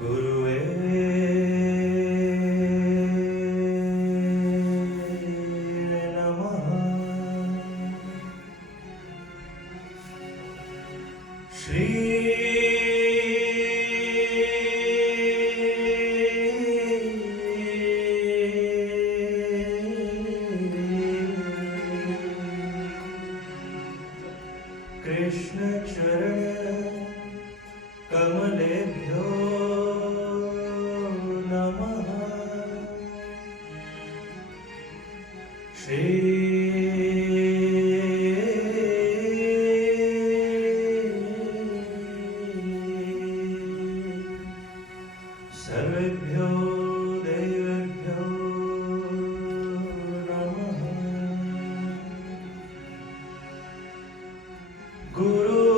गुरुवे नमः। श्री कृष्ण चरण कमलेभ्यो नमः। श्री सर्वेभ्यो देवेभ्यो नमः। गुरुर्ब्रह्मा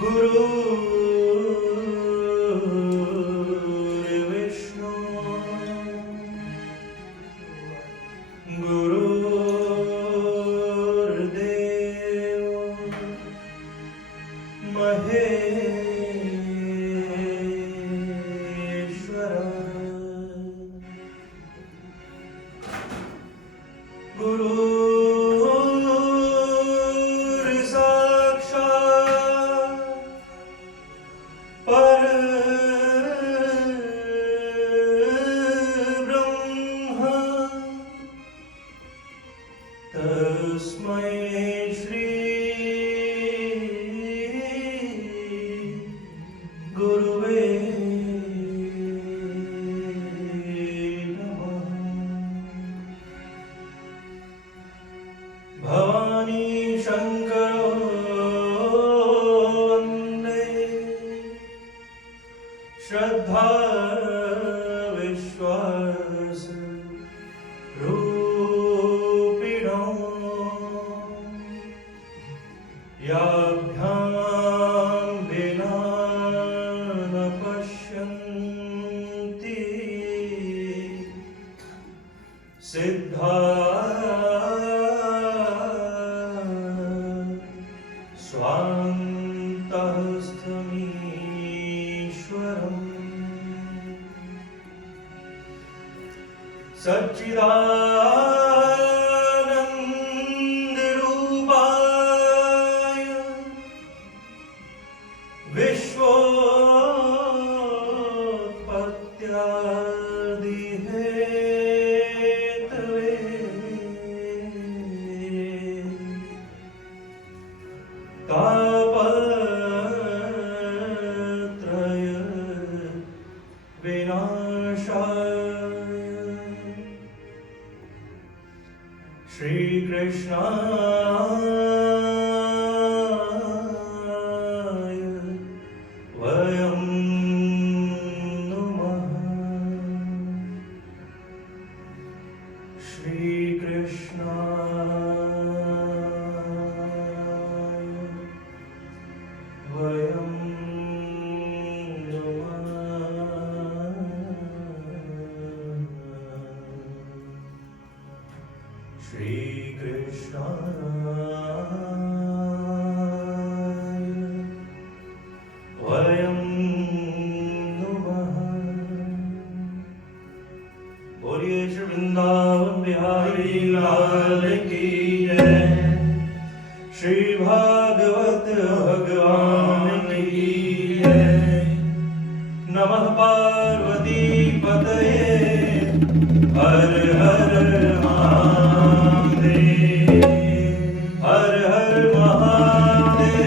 गुरुर्विष्णु गुरुर्देव महेश्वर। गुरुर्साक्षात् परब्रह्म तस्मै श्री गुरुवे नमः। भवानी शंकरो वंदे श्रद्धा विश्वास रूपिणो याभ्यां विना न पश्यन्ति सिद्धा स्वान्तस्थमीश्वरम् सच्चिदानन्दरूपाय विश्वोत्पत्त्यादिहेतवे तापत्रय विनाशाय श्रीकृष्णाय वयं नुमः। श्रीकृष्णाय वयं श्रीकृष्णाय वयं नुमः। बोलिए श्री वृंदावन बिहारी लाल की जय। श्री भागवत भगवान की जय। नमः पार्वती पतये हर हर महादेव। हर हर महादेव।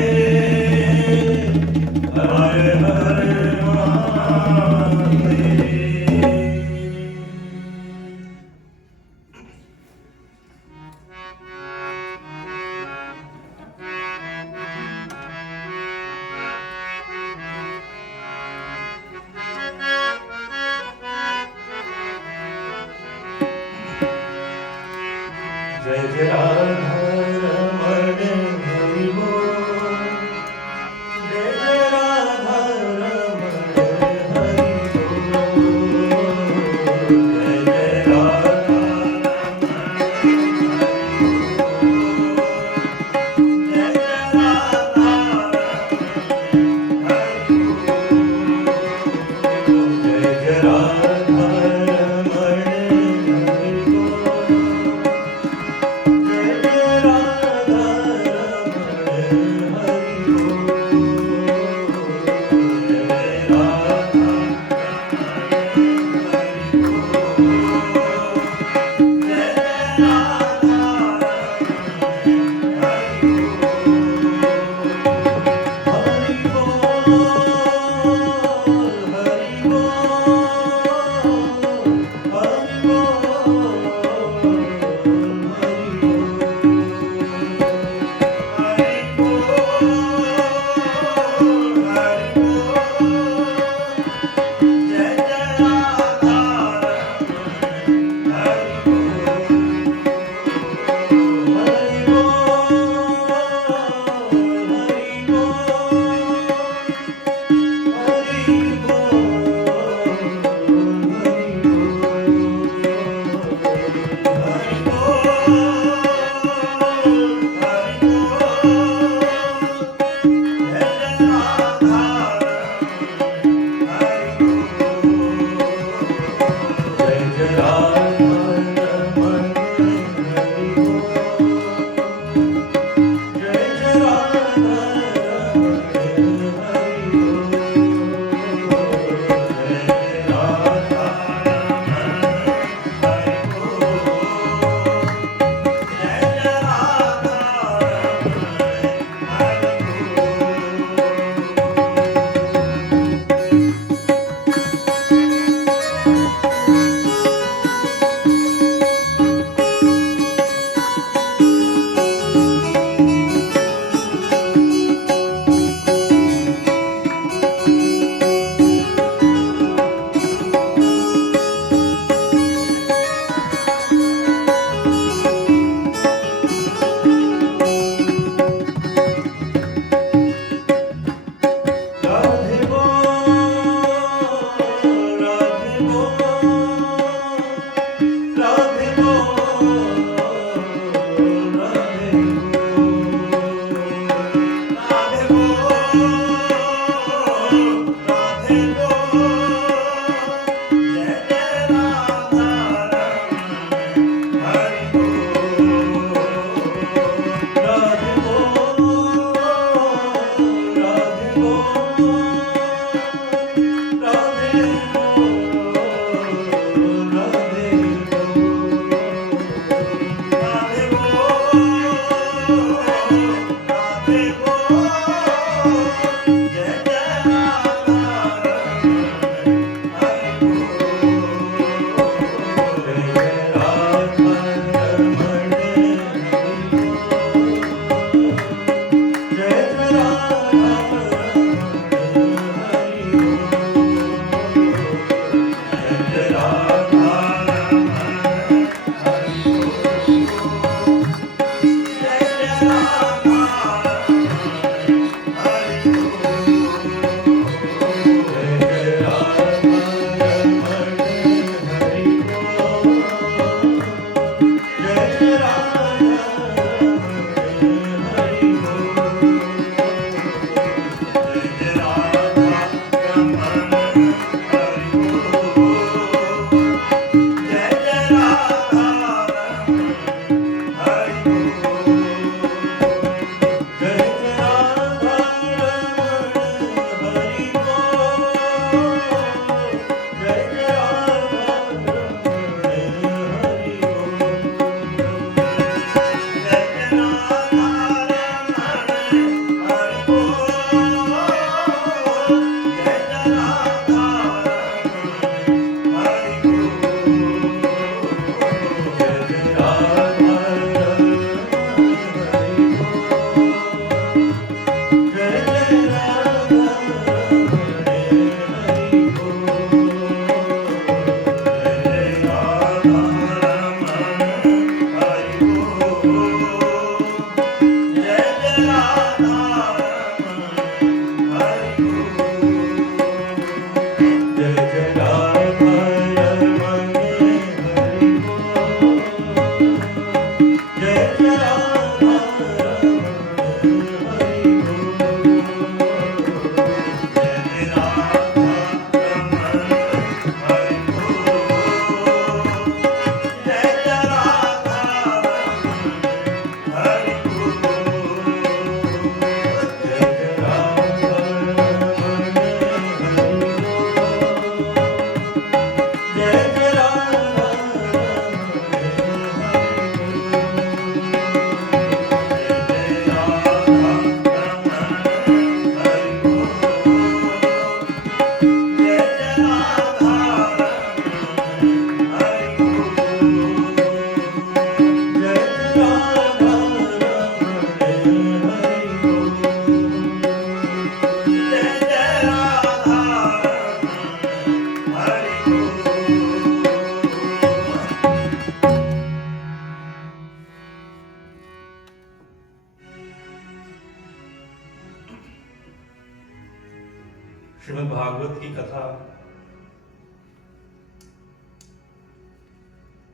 हर हर महादेव। जय जय राधारमण हरि बोल। जय जय राधारमण हरि बोल।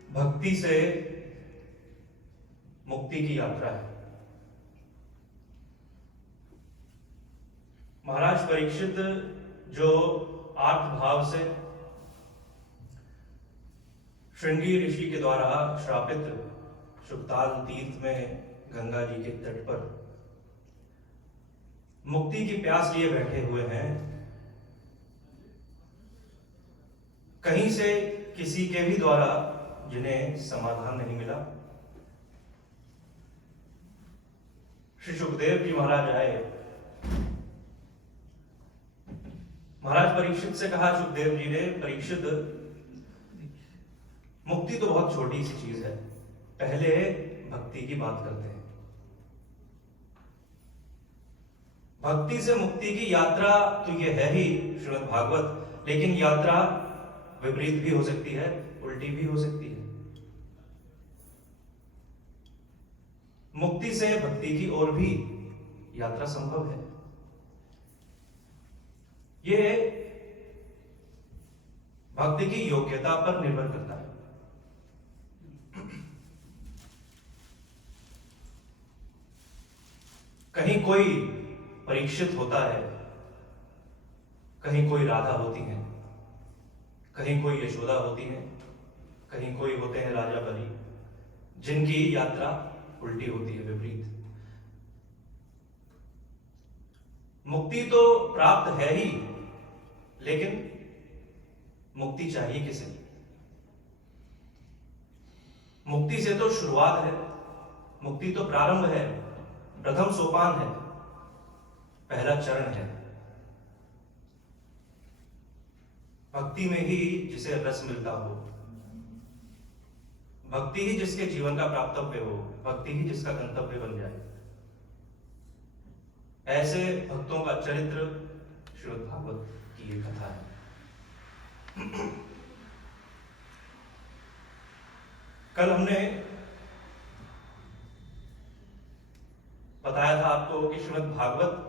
भक्ति से मुक्ति की यात्रा है। महाराज परीक्षित जो आर्त भाव से श्रृंगी ऋषि के द्वारा श्रापित शुक्ताल तीर्थ में गंगा जी के तट पर मुक्ति की प्यास लिए बैठे हुए हैं, कहीं से किसी के भी द्वारा जिन्हें समाधान नहीं मिला, श्री सुखदेव जी महाराज आए। महाराज परीक्षित से कहा सुखदेव जी ने, परीक्षित मुक्ति तो बहुत छोटी सी चीज है, पहले भक्ति की बात करते हैं। भक्ति से मुक्ति की यात्रा तो यह है ही श्रीमद् भागवत, लेकिन यात्रा विपरीत भी हो सकती है, उल्टी भी हो सकती है। मुक्ति से भक्ति की ओर भी यात्रा संभव है। यह भक्ति की योग्यता पर निर्भर करता है। कहीं कोई परीक्षित होता है, कहीं कोई राधा होती है, कहीं कोई यशोदा होती है, कहीं कोई होते हैं राजा बलि, जिनकी यात्रा उल्टी होती है, विपरीत। मुक्ति तो प्राप्त है ही, लेकिन मुक्ति चाहिए किसे? मुक्ति से तो शुरुआत है, मुक्ति तो प्रारंभ है, प्रथम सोपान है, पहला चरण है। भक्ति में ही जिसे रस मिलता हो, भक्ति ही जिसके जीवन का प्राप्तव्य हो, भक्ति ही जिसका गंतव्य बन जाए, ऐसे भक्तों का चरित्र श्रीमद् भागवत की ये कथा है। कल हमने बताया था आपको कि श्रीमद् भागवत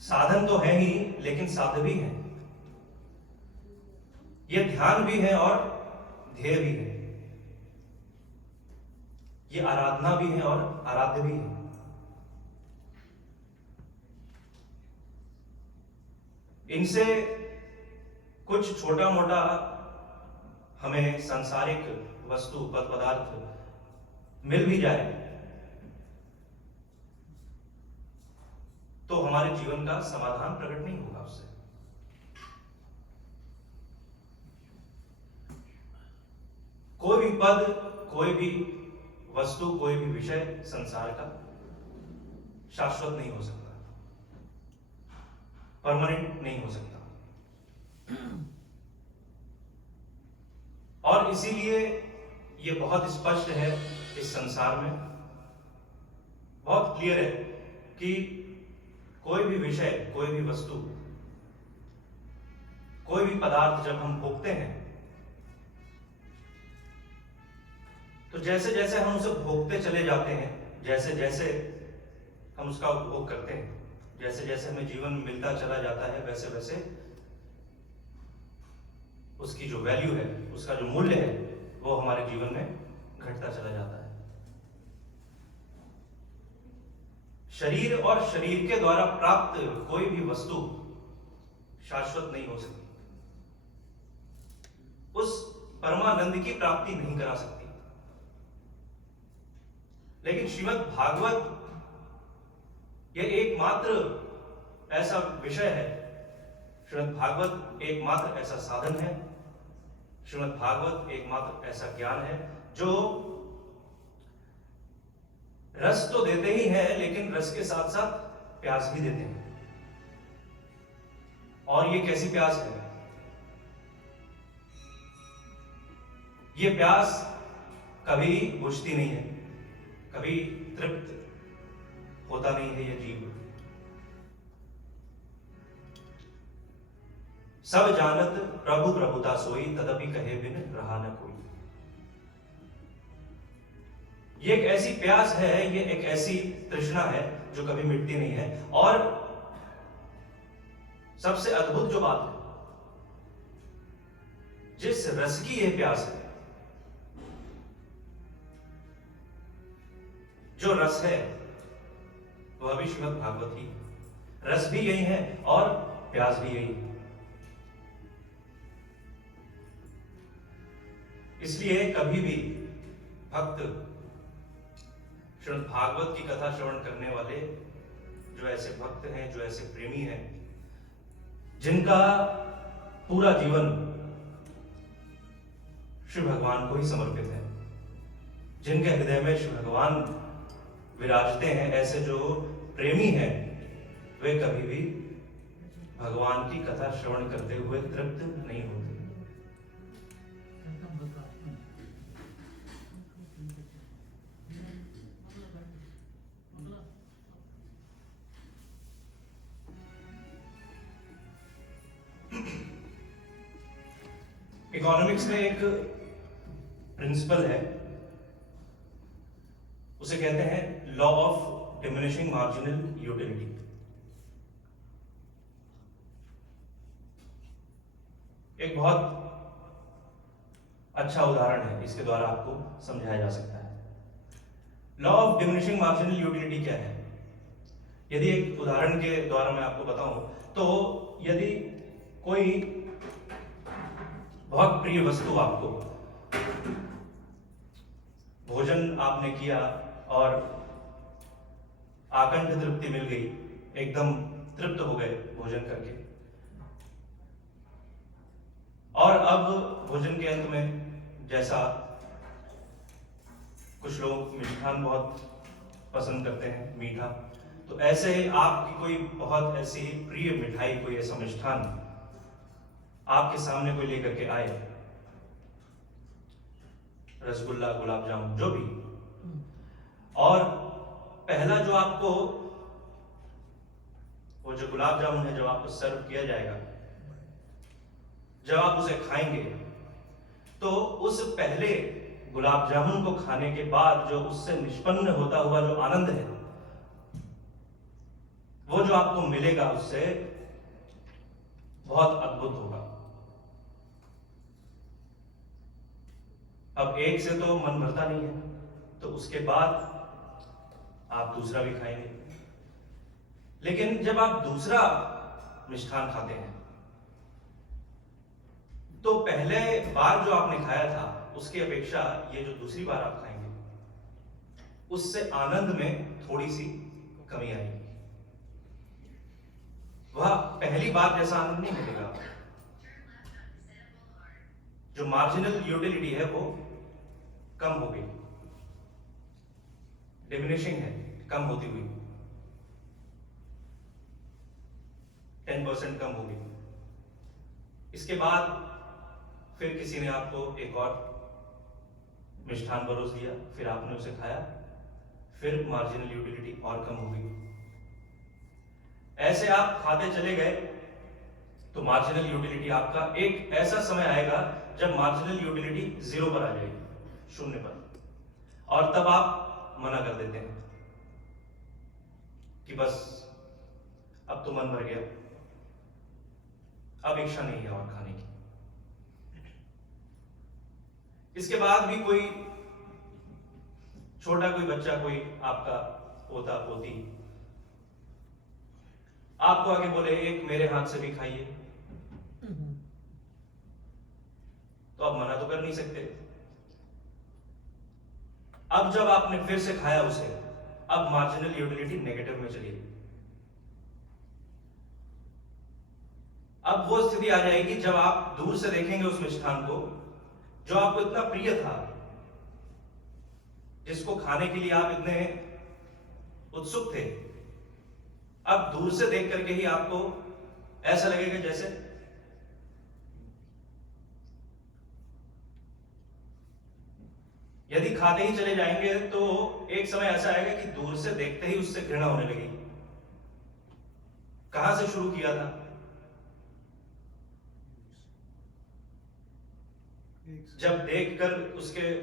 साधन तो है ही, लेकिन साध्य भी है। ये ध्यान भी है और ध्येय भी है। ये आराधना भी है और आराध्य भी है। इनसे कुछ छोटा मोटा हमें सांसारिक वस्तु पदार्थ मिल भी जाए तो हमारे जीवन का समाधान प्रकट नहीं होगा उससे। कोई भी पद, कोई भी वस्तु, कोई भी विषय संसार का शाश्वत नहीं हो सकता, परमानेंट नहीं हो सकता। और इसीलिए ये बहुत स्पष्ट है इस संसार में, बहुत क्लियर है कि कोई भी विषय, कोई भी वस्तु, कोई भी पदार्थ जब हम भोगते हैं, तो जैसे जैसे हम उसे भोगते चले जाते हैं, जैसे जैसे हम उसका उपभोग करते हैं, जैसे जैसे हमें जीवन मिलता चला जाता है, वैसे वैसे उसकी जो वैल्यू है, उसका जो मूल्य है, वो हमारे जीवन में घटता चला जाता है। शरीर और शरीर के द्वारा प्राप्त कोई भी वस्तु शाश्वत नहीं हो सकती, उस परमानंद की प्राप्ति नहीं करा सकती। लेकिन श्रीमद् भागवत यह एकमात्र ऐसा विषय है, श्रीमद् भागवत एकमात्र ऐसा साधन है, श्रीमद् भागवत एकमात्र ऐसा ज्ञान है जो रस तो देते ही हैं, लेकिन रस के साथ साथ प्यास भी देते हैं। और ये कैसी प्यास है? ये प्यास कभी बुझती नहीं है, कभी तृप्त होता नहीं है ये जीव। सब जानत प्रभु प्रभुता सोई, तदपि कहे बिन रहा न कोई। ये एक ऐसी प्यास है, ये एक ऐसी तृष्णा है जो कभी मिटती नहीं है। और सबसे अद्भुत जो बात है, जिस रस की यह प्यास है, जो रस है वह भी श्रीमद् भागवत ही है। रस भी यही है और प्यास भी यही है। इसलिए कभी भी भक्त श्रीमद् भागवत की कथा श्रवण करने वाले, जो ऐसे भक्त हैं, जो ऐसे प्रेमी हैं, जिनका पूरा जीवन श्री भगवान को ही समर्पित है, जिनके हृदय में श्री भगवान विराजते हैं, ऐसे जो प्रेमी हैं, वे कभी भी भगवान की कथा श्रवण करते हुए तृप्त नहीं होते। इकोनॉमिक्स में एक प्रिंसिपल है, उसे कहते हैं law of diminishing marginal utility. एक बहुत अच्छा उदाहरण है, इसके द्वारा आपको समझाया जा सकता है। Law of diminishing marginal utility क्या है? यदि एक उदाहरण के द्वारा मैं आपको बताऊं, तो यदि कोई बहुत प्रिय वस्तु, आपको भोजन आपने किया और आकंठ तृप्ति मिल गई, एकदम तृप्त हो गए भोजन करके, और अब भोजन के अंत में, जैसा कुछ लोग मिष्ठान बहुत पसंद करते हैं, मीठा, तो ऐसे ही आपकी कोई बहुत ऐसी प्रिय मिठाई, कोई ऐसा मिष्ठान आपके सामने कोई लेकर के आए, रसगुल्ला, गुलाब जामुन, जो भी, और पहला जो आपको, वो जो गुलाब जामुन है, जब आपको सर्व किया जाएगा, जब आप उसे खाएंगे, तो उस पहले गुलाब जामुन को खाने के बाद जो उससे निष्पन्न होता हुआ जो आनंद है, वो जो आपको मिलेगा, उससे बहुत अद्भुत होगा। अब एक से तो मन भरता नहीं है, तो उसके बाद आप दूसरा भी खाएंगे। लेकिन जब आप दूसरा मिष्ठान खाते हैं, तो पहले बार जो आपने खाया था, उसकी अपेक्षा ये जो दूसरी बार आप खाएंगे, उससे आनंद में थोड़ी सी कमी आएगी। वह पहली बार जैसा आनंद नहीं मिलेगा। जो मार्जिनल यूटिलिटी है वो कम हो गई, डिमिनिशिंग है, कम होती हुई, 10% कम हो गई। इसके बाद फिर किसी ने आपको एक और मिष्ठान परोस दिया, फिर आपने उसे खाया, फिर मार्जिनल यूटिलिटी और कम हो गई। ऐसे आप खाते चले गए, तो मार्जिनल यूटिलिटी आपका एक ऐसा समय आएगा जब मार्जिनल यूटिलिटी 0 पर आ जाएगी, 0 पर, और तब आप मना कर देते हैं कि बस अब तो मन भर गया, अब इच्छा नहीं है और खाने की। इसके बाद भी कोई छोटा, कोई बच्चा, कोई आपका पोता पोती आपको आगे बोले, एक मेरे हाथ से भी खाइए, तो आप मना तो कर नहीं सकते। अब जब आपने फिर से खाया उसे, अब मार्जिनल यूटिलिटी नेगेटिव में चली गई। अब वो स्थिति आ जाएगी जब आप दूर से देखेंगे उस मिष्ठान को, जो आपको इतना प्रिय था, जिसको खाने के लिए आप इतने उत्सुक थे, अब दूर से देख करके ही आपको ऐसा लगेगा जैसे यदि खाते ही चले जाएंगे, तो एक समय ऐसा आएगा कि दूर से देखते ही उससे घृणा होने लगेगी। कहां से शुरू किया था? जब देखकर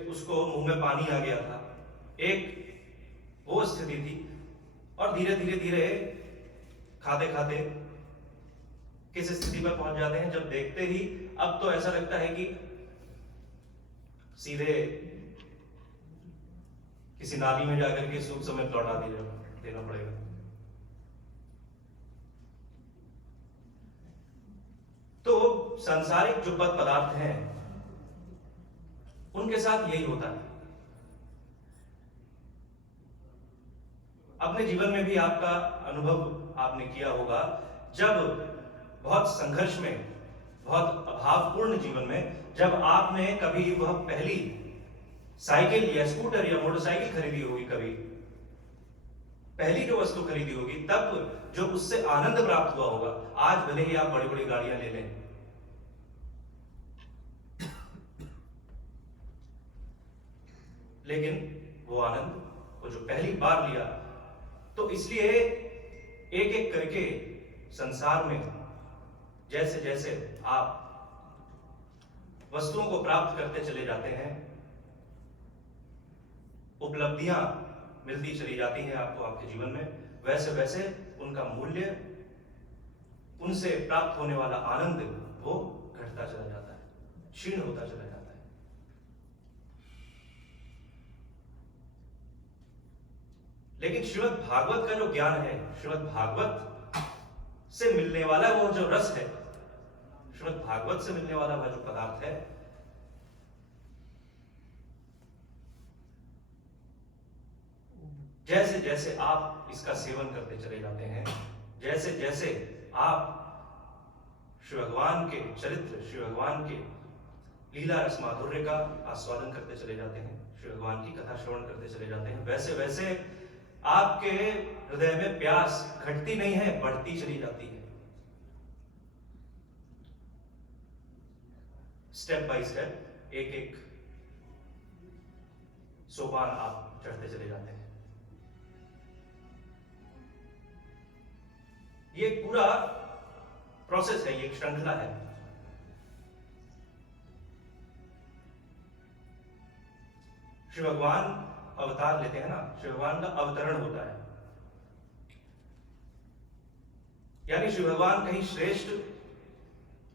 उसको मुंह में पानी आ गया था, एक वो स्थिति थी, और धीरे धीरे धीरे खाते खाते किस स्थिति पर पहुंच जाते हैं, जब देखते ही अब तो ऐसा लगता है कि सीधे किसी नाली में जाकर के सूद समेत लौटा देना पड़ेगा। तो सांसारिक जो पद पदार्थ हैं उनके साथ यही होता है। अपने जीवन में भी आपका अनुभव आपने किया होगा, जब बहुत संघर्ष में, बहुत अभावपूर्ण जीवन में, जब आपने कभी वह पहली साइकिल या स्कूटर या मोटरसाइकिल खरीदी होगी, कभी पहली जो वस्तु खरीदी होगी, तब जो उससे आनंद प्राप्त हुआ होगा, आज भले ही आप बड़ी बड़ी गाड़ियां ले लें, लेकिन वो आनंद वो जो पहली बार लिया, तो इसलिए एक एक करके संसार में जैसे जैसे आप वस्तुओं को प्राप्त करते चले जाते हैं, उपलब्धियां मिलती चली जाती हैं आपको आपके जीवन में, वैसे वैसे उनका मूल्य, उनसे प्राप्त होने वाला आनंद वो घटता चला जाता है, क्षीण होता चला जाता है। लेकिन श्रीमद् भागवत का जो ज्ञान है, श्रीमद् भागवत से मिलने वाला वो जो रस है, श्रीमद् भागवत से मिलने वाला वह जो पदार्थ है, जैसे जैसे आप इसका सेवन करते चले जाते हैं, जैसे जैसे आप श्री भगवान के चरित्र, श्री भगवान के लीला रस माधुर्य का आस्वादन करते चले जाते हैं, श्री भगवान की कथा श्रवण करते चले जाते हैं, वैसे वैसे आपके हृदय में प्यास घटती नहीं है, बढ़ती चली जाती है। स्टेप बाय स्टेप एक एक सोपान आप चढ़ते चले जाते हैं। ये एक पूरा प्रोसेस है, ये एक श्रृंखला है। श्री भगवान अवतार लेते हैं ना, श्री भगवान का अवतरण होता है, यानी श्री भगवान कहीं श्रेष्ठ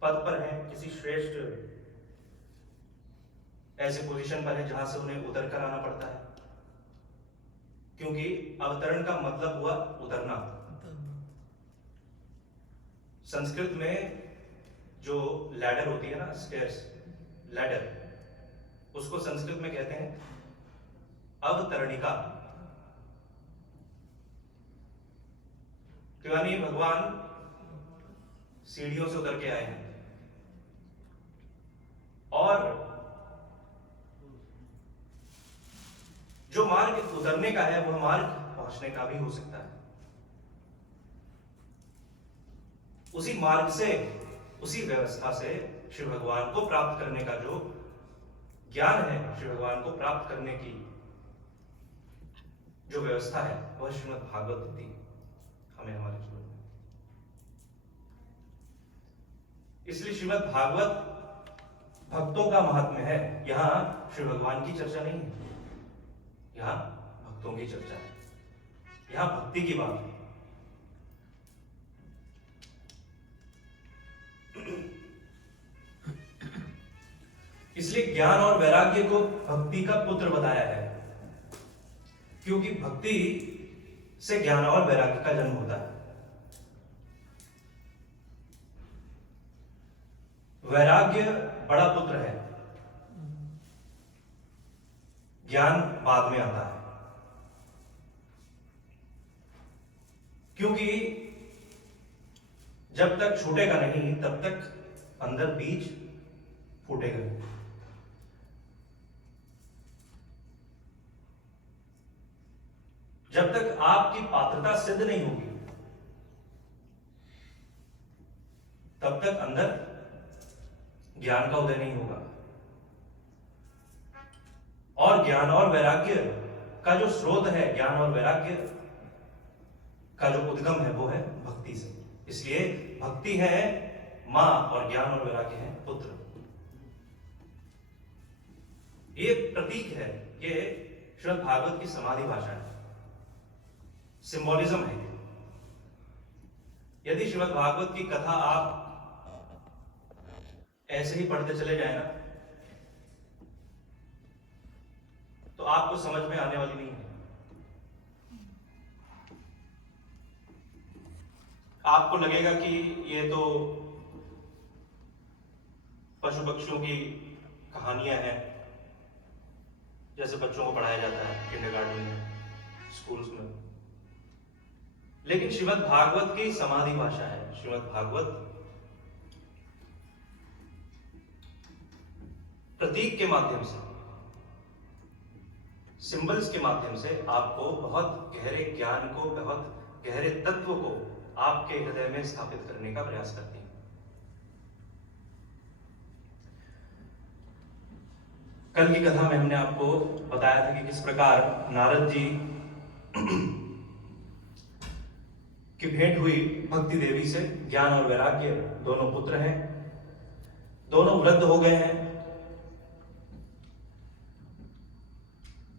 पद पर हैं, किसी श्रेष्ठ ऐसे पोजीशन पर है जहां से उन्हें उतर कर आना पड़ता है, क्योंकि अवतरण का मतलब हुआ उतरना। संस्कृत में जो लैडर होती है ना, स्टेयर्स, लैडर, उसको संस्कृत में कहते हैं अवतरणिका। तो यानी भगवान सीढ़ियों से उतर के आए हैं, और जो मार्ग उतरने का है वह मार्ग पहुंचने का भी हो सकता है। उसी मार्ग से, उसी व्यवस्था से श्री भगवान को प्राप्त करने का जो ज्ञान है, श्री भगवान को प्राप्त करने की जो व्यवस्था है, वह श्रीमद् भागवत देती है हमें हमारे जीवन में। इसलिए श्रीमद् भागवत भक्तों का महात्म्य है। यहां श्री भगवान की चर्चा नहीं है, यहां भक्तों की चर्चा है, यहां भक्ति की बात है। इसलिए ज्ञान और वैराग्य को भक्ति का पुत्र बताया है, क्योंकि भक्ति से ज्ञान और वैराग्य का जन्म होता है। वैराग्य बड़ा पुत्र है, ज्ञान बाद में आता है, क्योंकि जब तक छूटेगा नहीं तब तक अंदर बीज फूटेगा नहीं। जब तक आपकी पात्रता सिद्ध नहीं होगी तब तक अंदर ज्ञान का उदय नहीं होगा। और ज्ञान और वैराग्य का जो स्रोत है, ज्ञान और वैराग्य का जो उद्गम है, वो है भक्ति से। इसलिए भक्ति है मां और ज्ञान और वैराग्य है पुत्र। ये प्रतीक है, ये श्रीमद् भागवत की समाधि भाषा है, सिंबॉलिज्म है। यदि श्रीमद् भागवत की कथा आप ऐसे ही पढ़ते चले जाए ना, तो आपको समझ में आने वाली नहीं है। आपको लगेगा कि ये तो पशु पक्षियों की कहानियां हैं, जैसे बच्चों को पढ़ाया जाता है किंडरगार्टन में, स्कूल्स में। लेकिन श्रीमद् भागवत की समाधि भाषा है। श्रीमद् भागवत प्रतीक के माध्यम से, सिंबल्स के माध्यम से आपको बहुत गहरे ज्ञान को, बहुत गहरे तत्व को आपके हृदय में स्थापित करने का प्रयास करती है। कल की कथा में हमने आपको बताया था कि किस प्रकार नारद जी की भेंट हुई भक्ति देवी से। ज्ञान और वैराग्य दोनों पुत्र हैं, दोनों वृद्ध हो गए हैं।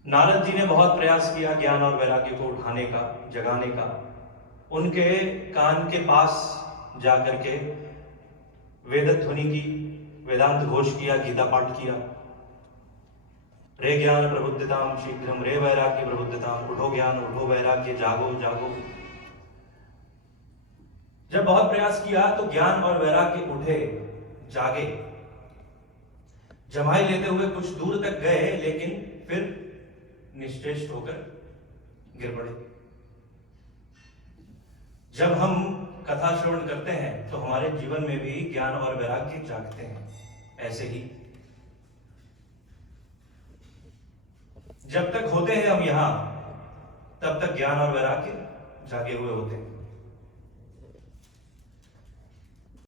नारद जी ने बहुत प्रयास किया ज्ञान और वैराग्य को उठाने का, जगाने का। उनके कान के पास जाकर के वेद ध्वनि की, वेदांत घोष किया, गीता पाठ किया। रे ज्ञान प्रबुद्धताम शीघ्रम, रे वैराग्य प्रबुद्धताम, उठो ज्ञान, उठो वैराग्य, जागो जागो। जब बहुत प्रयास किया तो ज्ञान और वैराग्य उठे, जागे। जमाई लेते हुए कुछ दूर तक गए, लेकिन फिर निश्चेष्ट होकर गिर पड़े। जब हम कथा श्रवण करते हैं तो हमारे जीवन में भी ज्ञान और वैराग्य जागते हैं। ऐसे ही जब तक होते हैं हम यहां, तब तक ज्ञान और वैराग्य जागे हुए होते हैं।